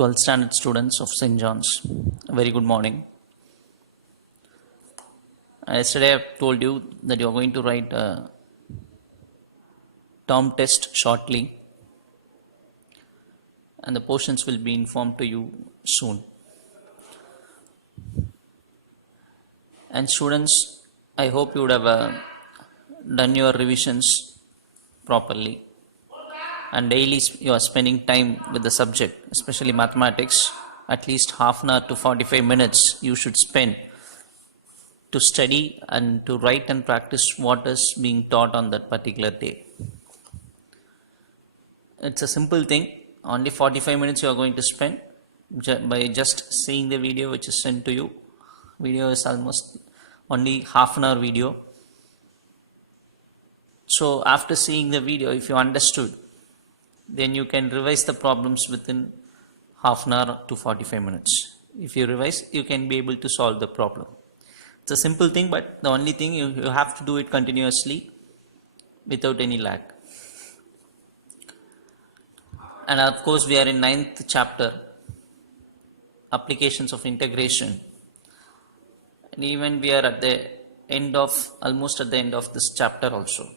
12th standard students of St. John's. A very good morning. Yesterday I told you that you are going to write a term test shortly and the portions will be informed to you soon. And students, I hope you would have done your revisions properly. And daily you are spending time with the subject, especially mathematics. At least half an hour to 45 minutes you should spend to study and to write and practice what is being taught on that particular day. It's a simple thing. Only 45 minutes you are going to spend by just seeing the video which is sent to you. Video is almost only half an hour video. So after seeing the video, if you understood, then you can revise the problems within half an hour to 45 minutes. If you revise, you can be able to solve the problem. It's a simple thing, but the only thing you have to do it continuously without any lag. And of course, we are in 9th chapter, applications of integration. And even we are at the end of, almost at the end of this chapter also.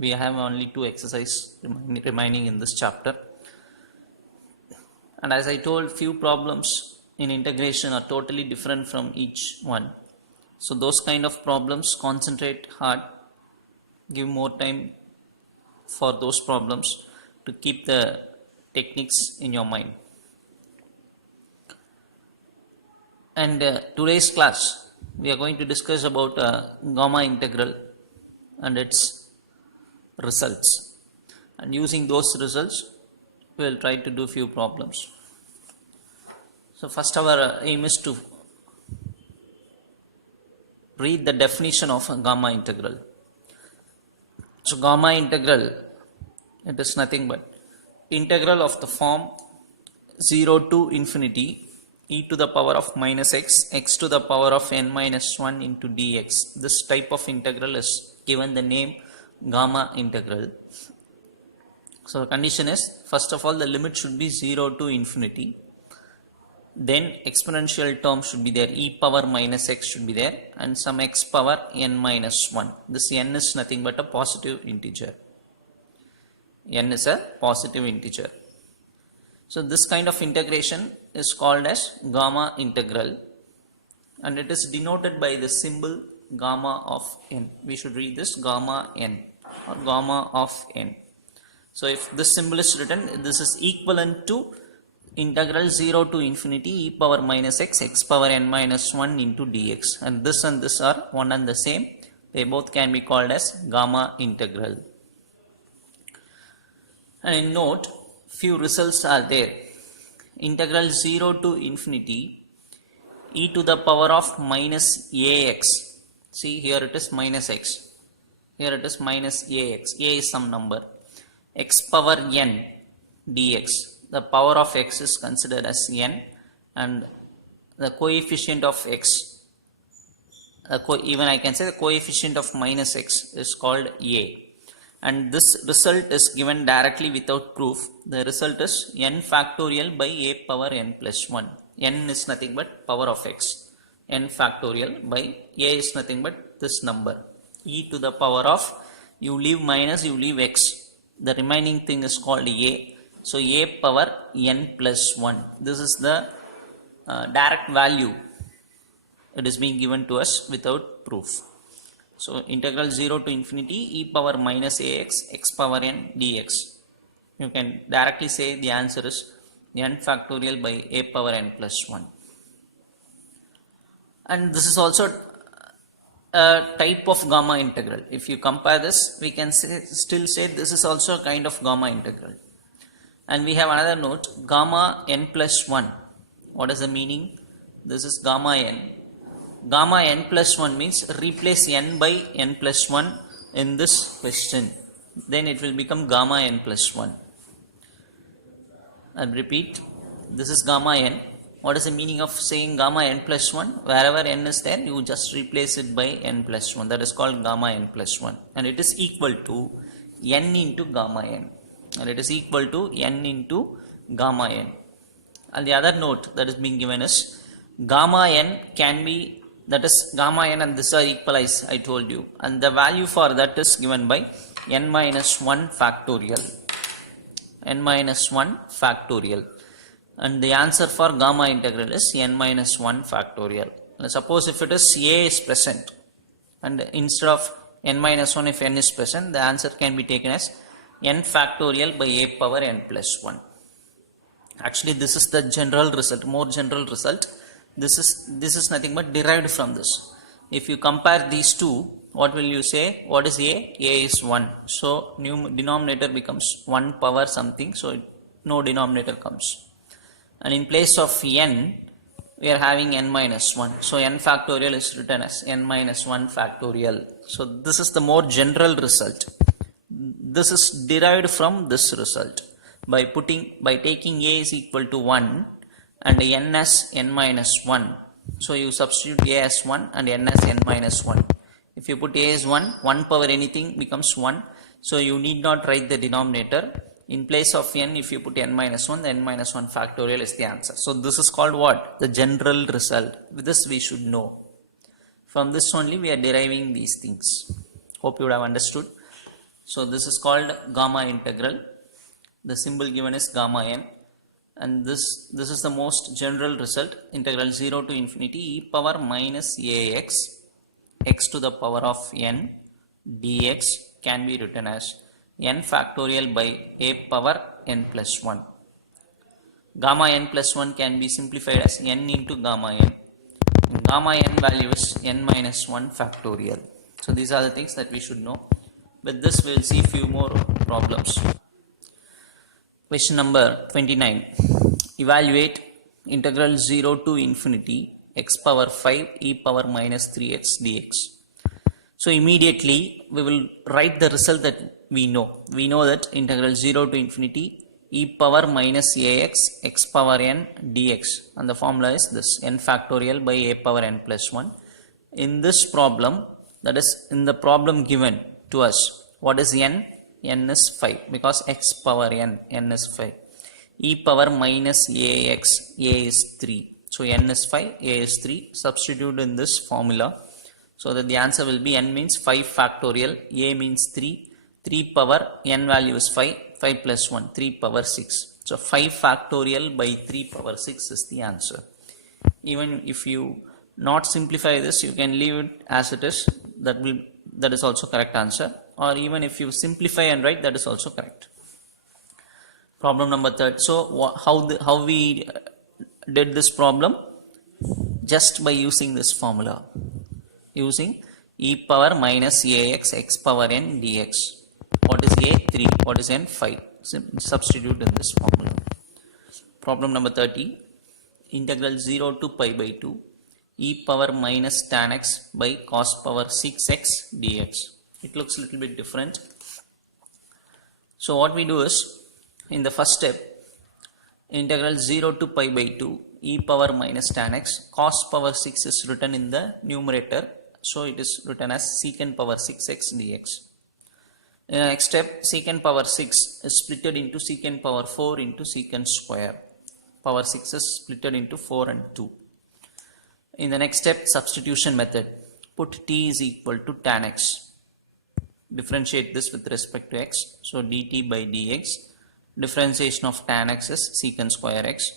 We have only 2 exercises remaining in this chapter. And as I told, few problems in integration are totally different from each one. So those kind of problems, concentrate hard, give more time for those problems to keep the techniques in your mind. And today's class, we are going to discuss about gamma integral and its results, and using those results we will try to do few problems. So first our aim is to read the definition of a gamma integral. So gamma integral, it is nothing but integral of the form 0 to infinity e to the power of minus x, x to the power of n minus 1 into dx. This type of integral is given the name gamma integral. So the condition is, first of all, the limit should be 0 to infinity. Then exponential term should be there, e power minus x should be there, and some x power n minus 1. This n is nothing but a positive integer. N is a positive integer. So this kind of integration is called as gamma integral, and it is denoted by the symbol gamma of n. We should read this gamma n or gamma of n. So if this symbol is written, this is equivalent to integral 0 to infinity e power minus x, x power n minus 1 into dx. And this are one and the same. They both can be called as gamma integral. And in note, few results are there. Integral 0 to infinity e to the power of minus ax. See, here it is minus x. Here it is minus ax. A is some number. X power n dx. The power of x is considered as n, and the coefficient of x, even I can say the coefficient of minus x is called a. And this result is given directly without proof. The result is n factorial by a power n plus 1. N is nothing but power of x. N factorial by a is nothing but this number. E to the power of, you leave minus, you leave x. The remaining thing is called a. So a power n plus 1. This is the direct value. It is being given to us without proof. So integral 0 to infinity e power minus ax, x power n dx. You can directly say the answer is n factorial by a power n plus 1. And this is also a type of gamma integral. If you compare this, we can still say this is also a kind of gamma integral. And we have another note, gamma n plus 1. What is the meaning? This is gamma n. Gamma n plus 1 means replace n by n plus 1 in this question. Then it will become gamma n plus 1. I'll repeat. This is gamma n. What is the meaning of saying gamma n plus 1? Wherever n is there, you just replace it by n plus 1. That is called gamma n plus 1. And it is equal to n into gamma n. And it is equal to n into gamma n. And the other note that is being given is gamma n can be, that is gamma n and this are equalized, I told you, and the value for that is given by n minus 1 factorial. N minus 1 factorial. And the answer for gamma integral is n minus 1 factorial. Now, suppose if it is a is present, and instead of n minus 1, if n is present, the answer can be taken as n factorial by a power n plus 1. Actually, this is the general result, more general result. This is nothing but derived from this. If you compare these two, what will you say? What is a? A is 1. So denominator becomes 1 power something. So no denominator comes. And in place of n, we are having n minus 1. So n factorial is written as n minus 1 factorial. So this is the more general result. This is derived from this result. By taking a is equal to 1 and n as n minus 1. So you substitute a as 1 and n as n minus 1. If you put a as 1, 1 power anything becomes 1. So you need not write the denominator. In place of n, if you put n minus 1, the n minus 1 factorial is the answer. So this is called what? The general result. With this we should know. From this only we are deriving these things. Hope you would have understood. So this is called gamma integral. The symbol given is gamma n, and this is the most general result. Integral 0 to infinity e power minus ax x to the power of n dx can be written as n factorial by a power n plus 1. Gamma n plus 1 can be simplified as n into gamma n. Gamma n value is n minus 1 factorial. So these are the things that we should know. With this we will see few more problems. Question number 29. Evaluate integral 0 to infinity x power 5 e power minus 3x dx. So immediately we will write the result that we know. We know that integral 0 to infinity e power minus ax x power n dx, and the formula is this, n factorial by a power n plus 1. In this problem, that is in the problem given to us, what is n? N is 5 because x power n is 5. E power minus ax, a is 3. So n is 5, a is 3. Substitute in this formula. So that the answer will be n means 5 factorial, a means 3. 3 power, n value is 5, 5 plus 1, 3 power 6. So 5 factorial by 3 power 6 is the answer. Even if you not simplify this, you can leave it as it is. That is also correct answer. Or even if you simplify and write, that is also correct. Problem number 3. So how we did this problem? Just by using this formula. Using e power minus ax x power n dx. What is a? 3. What is n? 5. Substitute in this formula. Problem number 30. Integral 0 to pi by 2 e power minus tan x by cos power 6x dx. It looks a little bit different. So what we do is, in the first step, integral 0 to pi by 2 e power minus tan x, cos power 6 is written in the numerator. So it is written as secant power 6x dx. In the next step, secant power 6 is splitted into secant power 4 into secant square. Power 6 is splitted into 4 and 2. In the next step, substitution method. Put t is equal to tan x. Differentiate this with respect to x. So dt by dx. Differentiation of tan x is secant square x.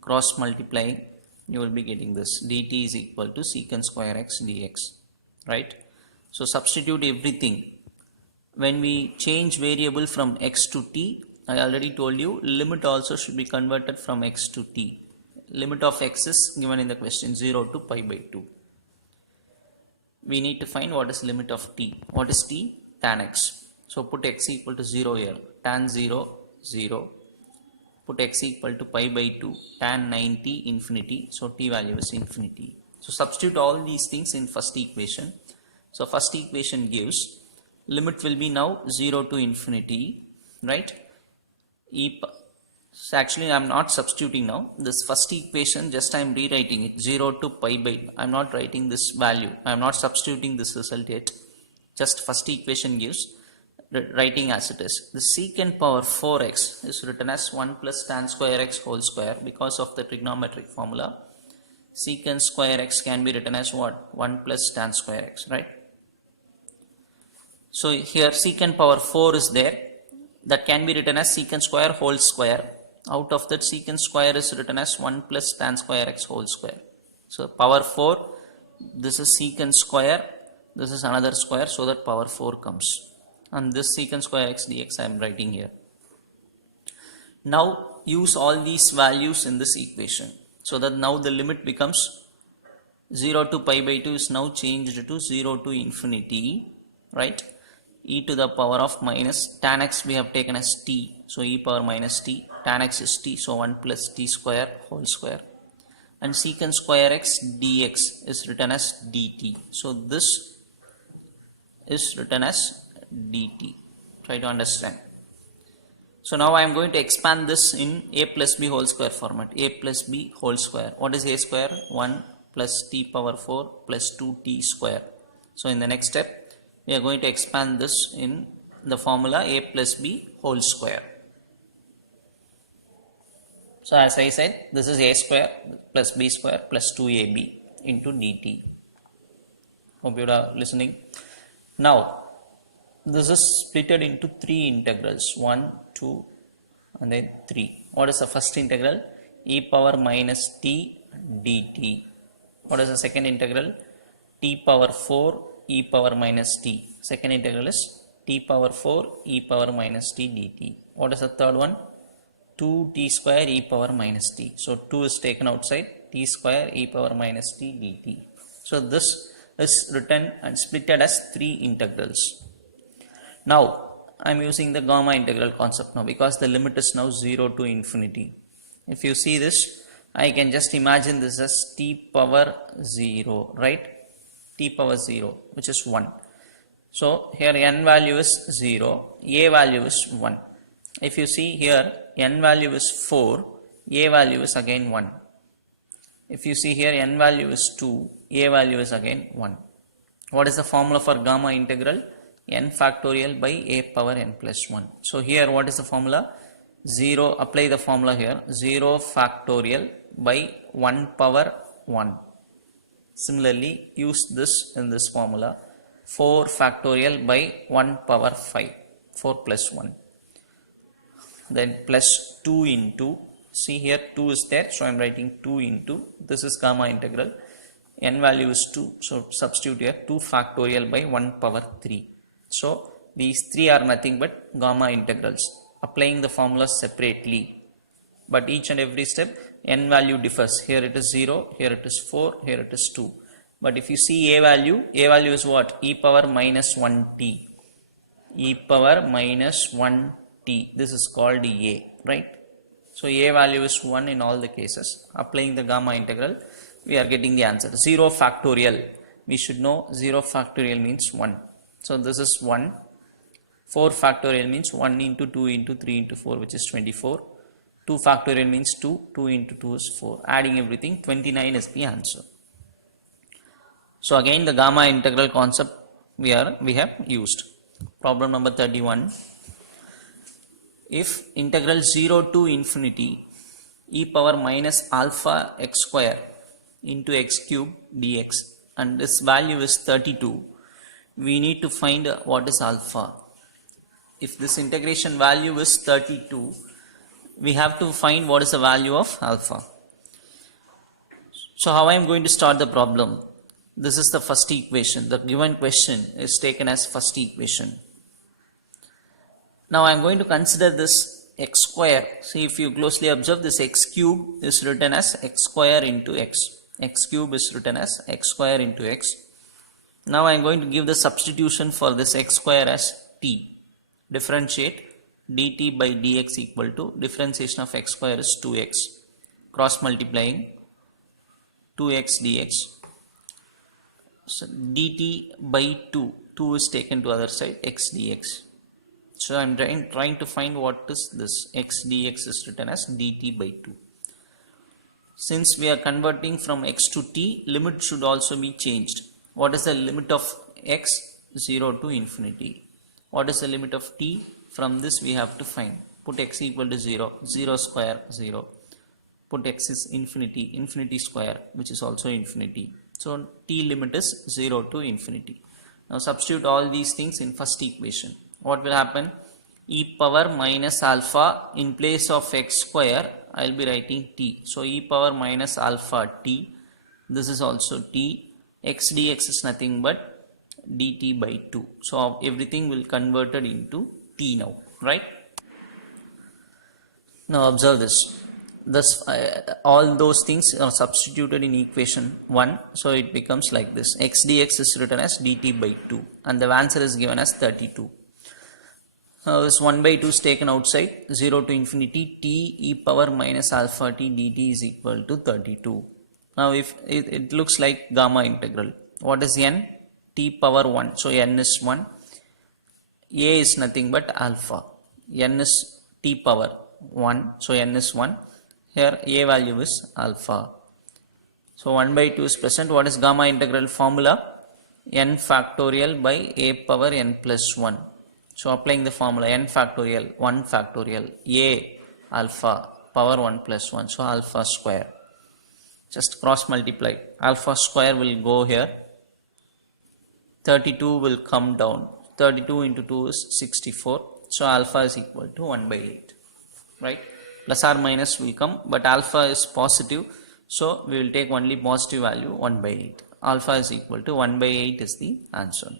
Cross multiplying, you will be getting this. dt is equal to secant square x dx. Right? So substitute everything. When we change variable from x to t, I already told you, limit also should be converted from x to t. Limit of x is given in the question, 0 to pi by 2. We need to find what is limit of t. What is t? Tan x. So put x equal to 0 here. Tan 0, 0. Put x equal to pi by 2. Tan 90, infinity. So t value is infinity. So substitute all these things in first equation. So first equation gives, limit will be now 0 to infinity, right? So actually I am not substituting now. This first equation, just I am rewriting it, 0 to pi by, I am not writing this value. I am not substituting this result yet. Just first equation gives, writing as it is. The secant power 4x is written as 1 plus tan square x whole square because of the trigonometric formula. Secant square x can be written as what? 1 plus tan square x, right? So here secant power 4 is there. That can be written as secant square whole square. Out of that, secant square is written as 1 plus tan square x whole square. So power 4, this is secant square, this is another square, so that power 4 comes. And this secant square x dx I am writing here. Now use all these values in this equation. So that now the limit becomes 0 to pi by 2 is now changed to 0 to infinity, right? E to the power of minus tan x we have taken as t, so e power minus t, tan x is t, so 1 plus t square whole square, and secant square x dx is written as dt. So this is written as dt. Try to understand. So now I am going to expand this in a plus b whole square format. A plus b whole square. What is a square? 1 plus t power 4 plus 2t square. So in the next step, we are going to expand this in the formula a plus b whole square. So as I said, this is a square plus b square plus 2ab into dt. Hope you are listening. Now, this is splitted into 3 integrals, 1, 2 and then 3. What is the first integral? E power minus t dt. What is the second integral? T power 4 e power minus t. Second integral is t power 4 e power minus t dt. What is the third one? 2t square e power minus t. So 2 is taken outside, t square e power minus t dt. So this is written and splitted as 3 integrals. Now I am using the gamma integral concept now because the limit is now 0 to infinity. If you see this, I can just imagine this as t power 0, right? T power 0, which is 1. So here n value is 0, a value is 1. If you see here, n value is 4, a value is again 1. If you see here, n value is 2, a value is again 1. What is the formula for gamma integral? N factorial by a power n plus 1. So here what is the formula? 0, apply the formula here, 0 factorial by 1 power 1. Similarly, use this in this formula, 4 factorial by 1 power 5, 4 plus 1. Then plus 2 into, see here 2 is there, so I am writing 2 into, this is gamma integral, n value is 2, so substitute here 2 factorial by 1 power 3. So these 3 are nothing but gamma integrals, applying the formulas separately, but each and every step n value differs. Here it is 0, here it is 4, here it is 2. But if you see a value is what? E power minus 1t. E power minus 1t. This is called a, right? So a value is 1 in all the cases. Applying the gamma integral, we are getting the answer. 0 factorial. We should know 0 factorial means 1. So this is 1. 4 factorial means 1 into 2 into 3 into 4, which is 24. 2 factorial means 2. 2 into 2 is 4. Adding everything, 29 is the answer. So again the gamma integral concept we have used. Problem number 31. If integral 0 to infinity e power minus alpha x square into x cube dx, and this value is 32, we need to find what is alpha. If this integration value is 32, we have to find what is the value of alpha. So how I am going to start the problem? This is the first equation. The given question is taken as first equation. Now I am going to consider this x square. See, if you closely observe, this x cube is written as x square into x. X cube is written as x square into x. Now I am going to give the substitution for this x square as t. Differentiate dt by dx equal to differentiation of x square is 2x. Cross multiplying 2x dx. So dt by 2. 2 is taken to other side, x dx. So I am trying to find what is this. X dx is written as dt by 2. Since we are converting from x to t, limit should also be changed. What is the limit of x? 0 to infinity. What is the limit of t? From this we have to find. Put x equal to 0, 0 square 0. Put x is infinity, infinity square, which is also infinity. So t limit is 0 to infinity. Now substitute all these things in first equation. What will happen? E power minus alpha, in place of x square I will be writing t. So e power minus alpha t, this is also t. X dx is nothing but dt by 2. So everything will converted into t now, right? Now observe this. Thus all those things are substituted in equation 1. So it becomes like this. X dx is written as dt by 2 and the answer is given as 32. Now this 1 by 2 is taken outside. 0 to infinity t e power minus alpha t dt is equal to 32. Now if it looks like gamma integral. What is n? T power 1. So n is 1. A is nothing but alpha. N is t power 1. So n is 1. Here a value is alpha. So 1 by 2 is present. What is gamma integral formula? N factorial by a power n plus 1. So applying the formula n factorial, 1 factorial, a alpha power 1 plus 1. So alpha square. Just cross multiply. Alpha square will go here. 32 will come down. 32 into 2 is 64. So alpha is equal to 1 by 8. Right? Plus or minus will come, but alpha is positive. So we will take only positive value 1 by 8. Alpha is equal to 1 by 8 is the answer.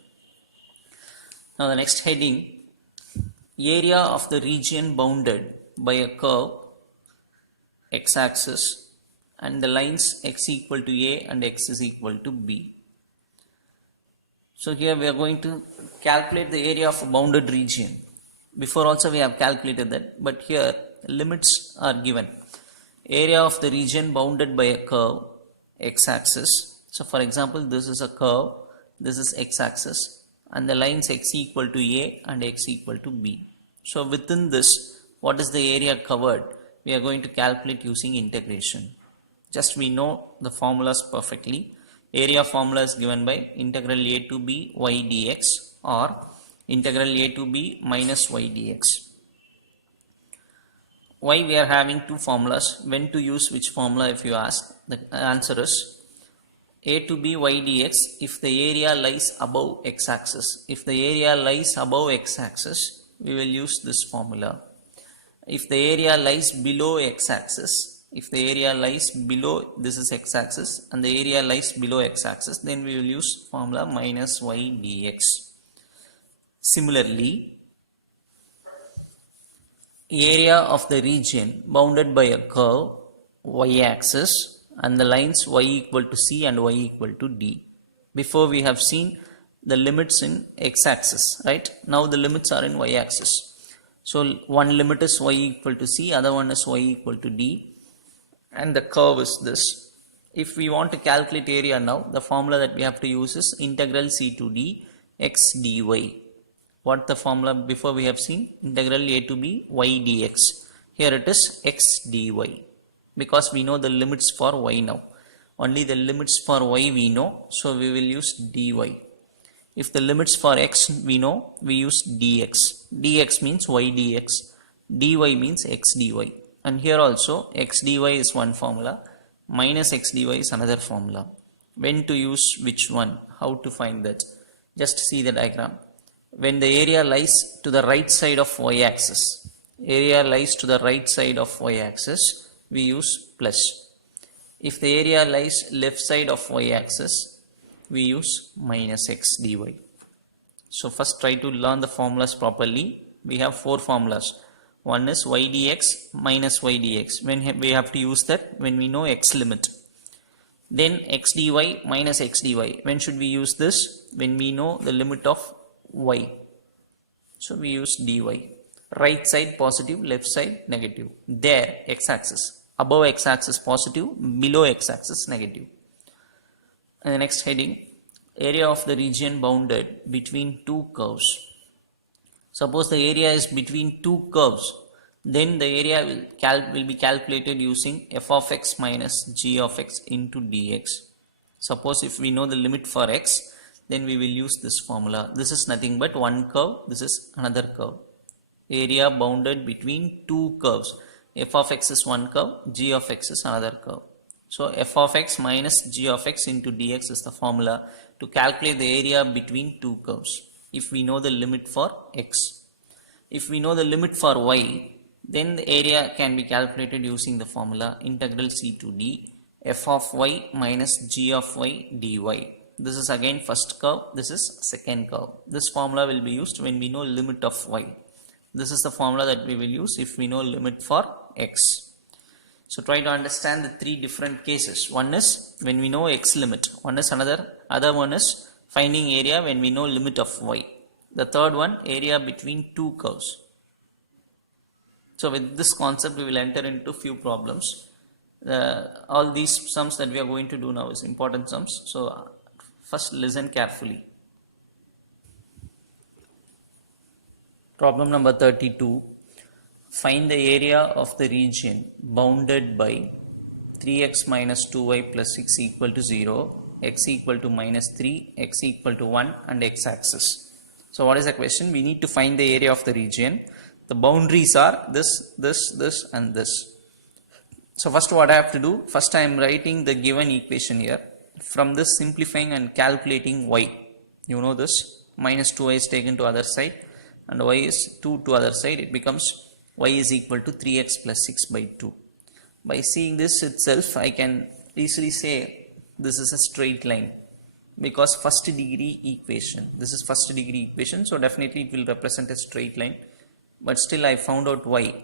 Now the next heading, area of the region bounded by a curve x-axis and the lines x equal to a and x is equal to b. So here we are going to calculate the area of a bounded region. Before also we have calculated that, but here limits are given. Area of the region bounded by a curve x-axis. So for example, this is a curve, this is x-axis and the lines x equal to a and x equal to b. So within this, what is the area covered? We are going to calculate using integration. Just we know the formulas perfectly. Area formula is given by integral a to b y dx or integral a to b minus y dx. Why we are having two formulas? When to use which formula if you ask? The answer is a to b y dx if the area lies above x-axis. If the area lies above x-axis, we will use this formula. If the area lies below x-axis, if the area lies below, this is x-axis and the area lies below x-axis, then we will use formula minus y dx. Similarly, area of the region bounded by a curve y-axis and the lines y equal to c and y equal to d. Before we have seen the limits in x-axis, right? Now the limits are in y-axis. So one limit is y equal to c, other one is y equal to d, and the curve is this. If we want to calculate area now, the formula that we have to use is integral c to d x dy. What the formula before we have seen? Integral a to b y dx. Here it is x dy. Because we know the limits for y now. Only the limits for y we know, so we will use dy. If the limits for x we know, we use dx. Dx means y dx. Dy means x dy. And here also x dy is one formula, minus x dy is another formula. When to use which one? How to find that? Just see the diagram. When the area lies to the right side of y-axis, area lies to the right side of y-axis, we use plus. If the area lies left side of y-axis, we use minus x dy. So first try to learn the formulas properly. We have four formulas. One is y dx minus y dx. When we have to use that? When we know x limit. Then x dy minus x dy. When should we use this? When we know the limit of y. So we use dy. Right side positive, left side negative. There x-axis. Above x-axis positive, below x-axis negative. And the next heading, area of the region bounded between two curves. Suppose the area is between two curves, then the area will be calculated using f of x minus g of x into dx. Suppose if we know the limit for x, then we will use this formula. This is nothing but one curve, this is another curve. Area bounded between two curves. F of x is one curve, g of x is another curve. So f of x minus g of x into dx is the formula to calculate the area between two curves if we know the limit for x. If we know the limit for y, then the area can be calculated using the formula integral c to d f of y minus g of y dy. This is again first curve, this is second curve. This formula will be used when we know limit of y. This is the formula that we will use if we know limit for x. So try to understand the three different cases. One is when we know x limit. Other one is finding area when we know limit of y. The third one, area between two curves. So with this concept we will enter into few problems. All these sums that we are going to do now is important sums. So first listen carefully. Problem number 32. Find the area of the region bounded by 3x minus 2y plus 6 equal to 0, x equal to minus 3, x equal to 1 and x-axis. So what is the question? We need to find the area of the region. The boundaries are this, this and this. So first what I have to do, first I am writing the given equation here. From this simplifying and calculating y. You know this, minus 2y is taken to other side and y is 2 to other side. It becomes y is equal to 3x plus 6 by 2. By seeing this itself, I can easily say this is a straight line because first degree equation. This is first degree equation, so definitely it will represent a straight line. But still I found out y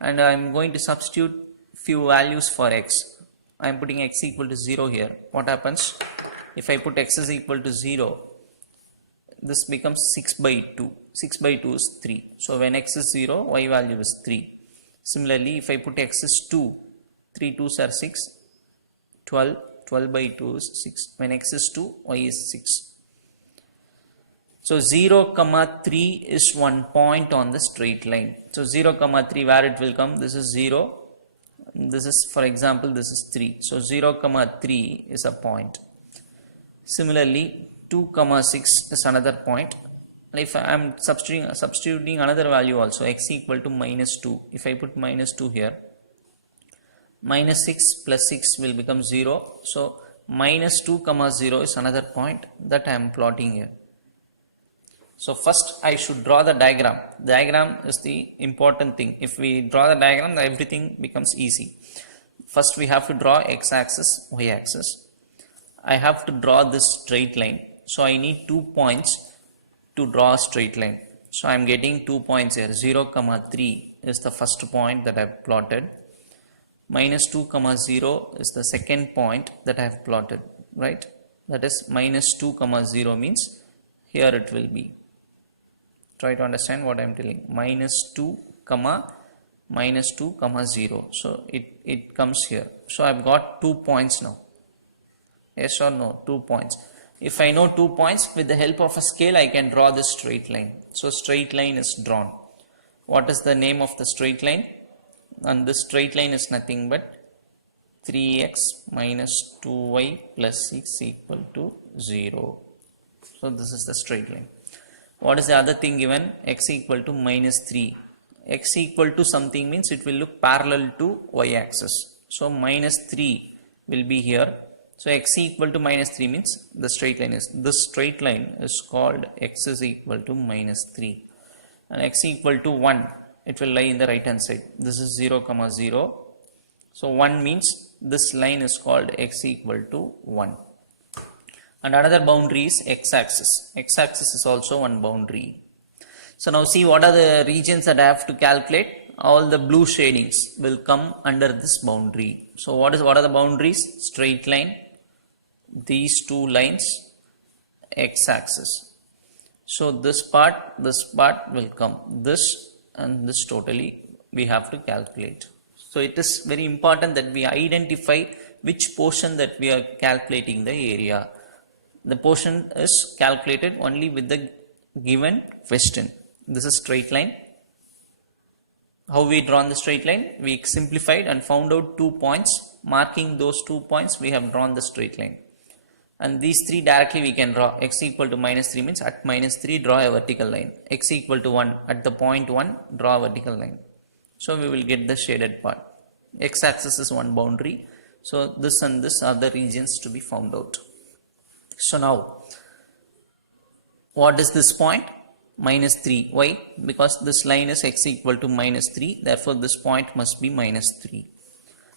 and I am going to substitute few values for x. I am putting x equal to 0 here. What happens? If I put x is equal to 0, this becomes 6 by 2. 6 by 2 is 3. So when x is 0, y value is 3. Similarly, if I put x is 2, 3 2s are 6, 12, 12 by 2 is 6. When x is 2, y is 6. So 0, 3 is one point on the straight line. So 0, 3 where it will come? This is 0. This is, for example, this is 3. So 0, 3 is a point. Similarly, 2, 6 is another point. And if I am substituting another value also, x equal to minus 2. If I put minus 2 here, minus 6 plus 6 will become 0. So minus 2, 0 is another point that I am plotting here. So first I should draw the diagram. Diagram is the important thing. If we draw the diagram, everything becomes easy. First we have to draw x-axis, y-axis. I have to draw this straight line. So I need 2 points to draw a straight line. So I am getting 2 points here. 0, 3 is the first point that I have plotted. Minus 2, 0 is the second point that I have plotted. Right? That is minus 2, 0 means here it will be. Try to understand what I am telling. Minus 2, minus 2, 0. So it comes here. So I have got 2 points now. Yes or no? 2 points. If I know 2 points, with the help of a scale, I can draw this straight line. So straight line is drawn. What is the name of the straight line? And this straight line is nothing but 3x minus 2y plus 6 equal to 0. So this is the straight line. What is the other thing given? X equal to minus 3. X equal to something means it will look parallel to y axis. So minus 3 will be here. So x equal to minus 3 means the straight line is, this straight line is called x is equal to minus 3. And x equal to 1, it will lie in the right hand side. This is 0, 0. So 1 means this line is called x equal to 1. And another boundary is x-axis. X-axis is also one boundary. So now see what are the regions that I have to calculate. All the blue shadings will come under this boundary. So what are the boundaries? Straight line, these two lines, x-axis. So this part will come. This and this totally we have to calculate. So it is very important that we identify which portion that we are calculating the area. The portion is calculated only with the given question. This is straight line. How we drawn the straight line? We simplified and found out 2 points. Marking those 2 points, we have drawn the straight line. And these three directly we can draw. X equal to minus 3 means at minus 3 draw a vertical line. X equal to 1 at the point 1 draw a vertical line. So we will get the shaded part. X axis is one boundary. So this and this are the regions to be found out. So now what is this point? Minus 3. Why? Because this line is x equal to minus 3. Therefore this point must be minus 3.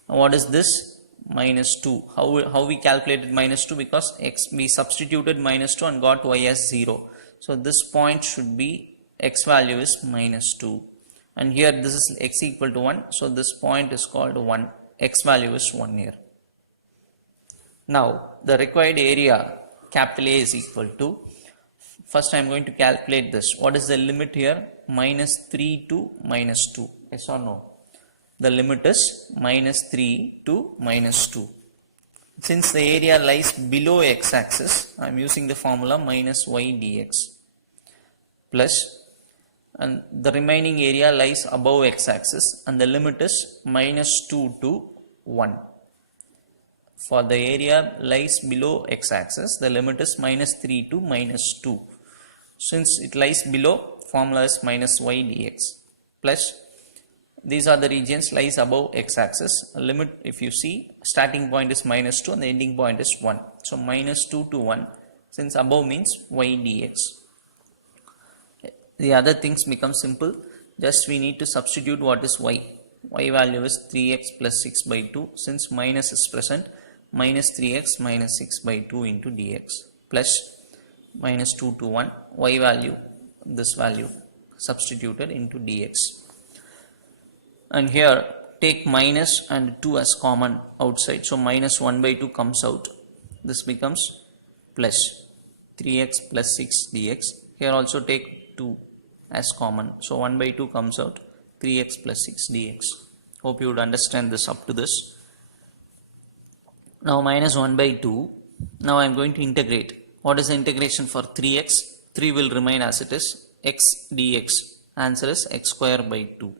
Now what is this? Minus 2. How we calculated minus 2? Because x, we substituted minus 2 and got y as 0. So this point should be, x value is minus 2. And here this is x equal to 1. So this point is called 1. X value is 1 here. Now the required area capital A is equal to, first I am going to calculate this. What is the limit here? Minus 3 to minus 2. Yes or no? The limit is minus 3 to minus 2. Since the area lies below x-axis, I am using the formula minus y dx plus, and the remaining area lies above x-axis and the limit is minus 2 to 1. For the area lies below x-axis, the limit is minus 3 to minus 2. Since it lies below, formula is minus y dx plus, these are the regions lies above x-axis. Limit, if you see, starting point is minus 2 and the ending point is 1. So minus 2 to 1, since above means y dx. The other things become simple. Just we need to substitute what is y. Y value is 3x plus 6 by 2. Since minus is present, minus 3x minus 6 by 2 into dx plus minus 2 to 1. Y value, this value substituted into dx. And here take minus and 2 as common outside. So minus 1 by 2 comes out. This becomes plus 3x plus 6 dx. Here also take 2 as common. So 1 by 2 comes out, 3x plus 6 dx. Hope you would understand this up to this. Now minus 1 by 2. Now I am going to integrate. What is the integration for 3x? 3 will remain as it is. X dx. Answer is x square by 2.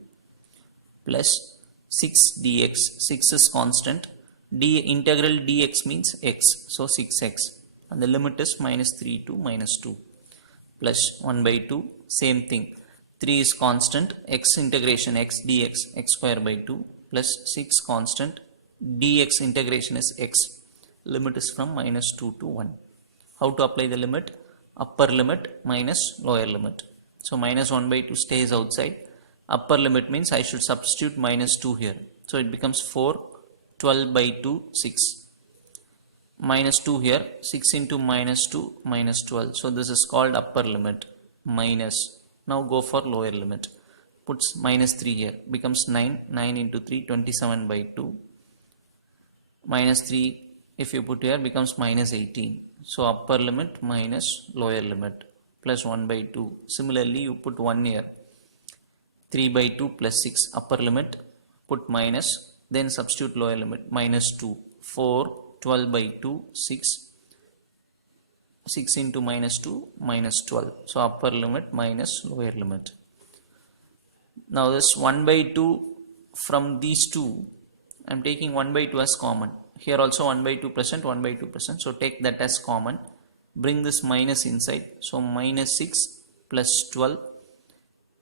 Plus 6 dx. 6 is constant. Integral dx means x. So 6x. And the limit is minus 3 to minus 2. Plus 1 by 2. Same thing. 3 is constant. X integration x dx. X square by 2. Plus 6 constant. Dx integration is x. Limit is from minus 2 to 1. How to apply the limit? Upper limit minus lower limit. So minus 1 by 2 stays outside. Upper limit means I should substitute minus 2 here. So it becomes 4, 12 by 2, 6. Minus 2 here, 6 into minus 2, minus 12. So this is called upper limit, minus. Now go for lower limit. Puts minus 3 here, becomes 9, 9 into 3, 27 by 2. Minus 3, if you put here, becomes minus 18. So upper limit minus lower limit, plus 1 by 2. Similarly, you put 1 here. 3 by 2 plus 6 upper limit, put minus, then substitute lower limit, minus 2, 4, 12 by 2, 6, 6 into minus 2, minus 12. So upper limit minus lower limit. Now this 1 by 2 from these two, I am taking 1 by 2 as common. Here also 1 by 2 present, 1 by 2 present. So take that as common. Bring this minus inside. So minus 6 plus 12.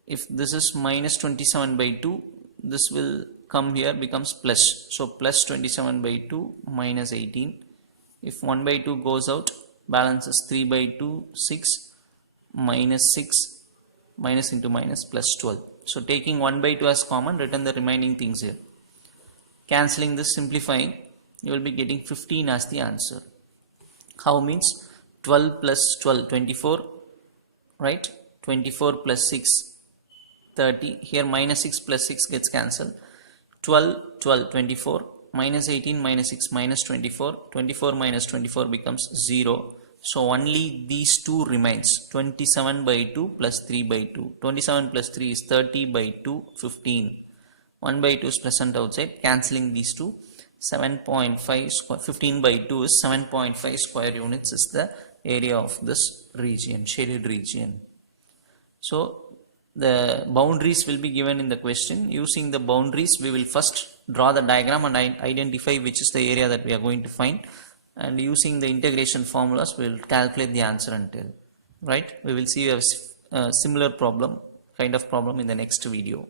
If this is minus 27 by 2, this will come here, becomes plus. So plus 27 by 2 minus 18. If 1 by 2 goes out, balance is 3 by 2, 6, minus 6, minus into minus plus 12. So taking 1 by 2 as common, return the remaining things here. Cancelling this, simplifying, you will be getting 15 as the answer. How means 12 plus 12, 24, right? 24 plus 6, 30. Here minus 6 plus 6 gets cancelled. 12, 12, 24. Minus 18 minus 6 minus 24. 24 minus 24 becomes 0. So only these two remains. 27 by 2 plus 3 by 2. 27 plus 3 is 30 by 2, 15. 1 by 2 is present outside. Cancelling these two. 7.5 square, 15 by 2 is 7.5 square units is the area of this region, shaded region. So the boundaries will be given in the question. Using the boundaries, we will first draw the diagram and identify which is the area that we are going to find. and using the integration formulas we will calculate the answer and tell. Right, we will see a similar problem, kind of problem, in the next video.